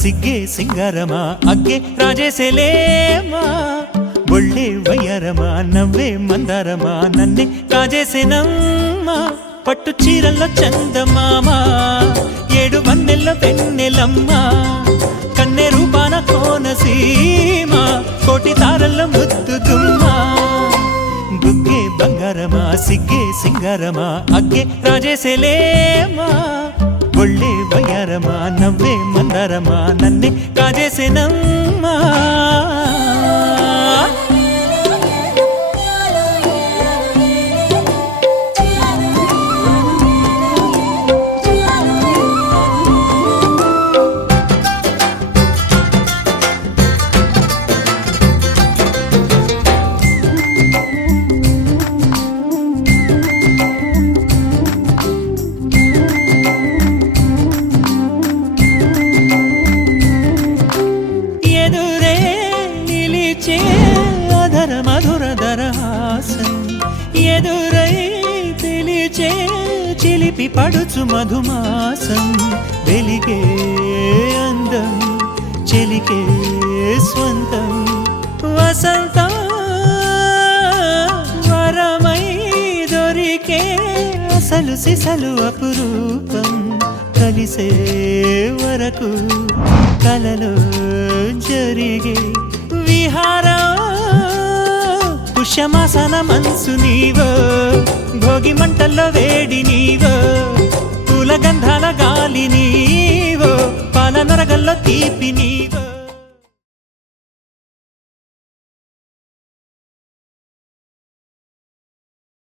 సిగ్గే సింగారమా అగ్గే రాజేసేలేమా ఒళ్ళే వయ్యారమా నవ్వే మందారమా నన్నే కాజేసేనమ్మా పట్టు చీరల్లో చందమామా ఏడు వన్నెల్లో పెన్నెలమ్మా కన్నె రూపాన కోనసీమ కోటి తారల్లో ముద్దుగుమ్మా బుగ్గే బంగారమా సిగ్గే సింగారమా అగ్గే రాజేసేలేమా ఒళ్ళే వయ్యారమా నవ్వే మందారమా నన్నే కాజేసేనమ్మా అధర మధుర దరహాసం ఎదురై పిలిచే చిలిపి పడుచు మధుమాసం వెలిగే అందం చెలికే స్వంతం వసంతం వరమై దొరికే అసలు సిసలు అపురూపం కలిసే వరకు కలలో జరిగే విహారం పుష్యమాసన మనసు నీవో భోగి మంటల్లో వేడి నీవో పూల గంధాల గాలి నీవో పాల నరగల్లో తీపి నీవో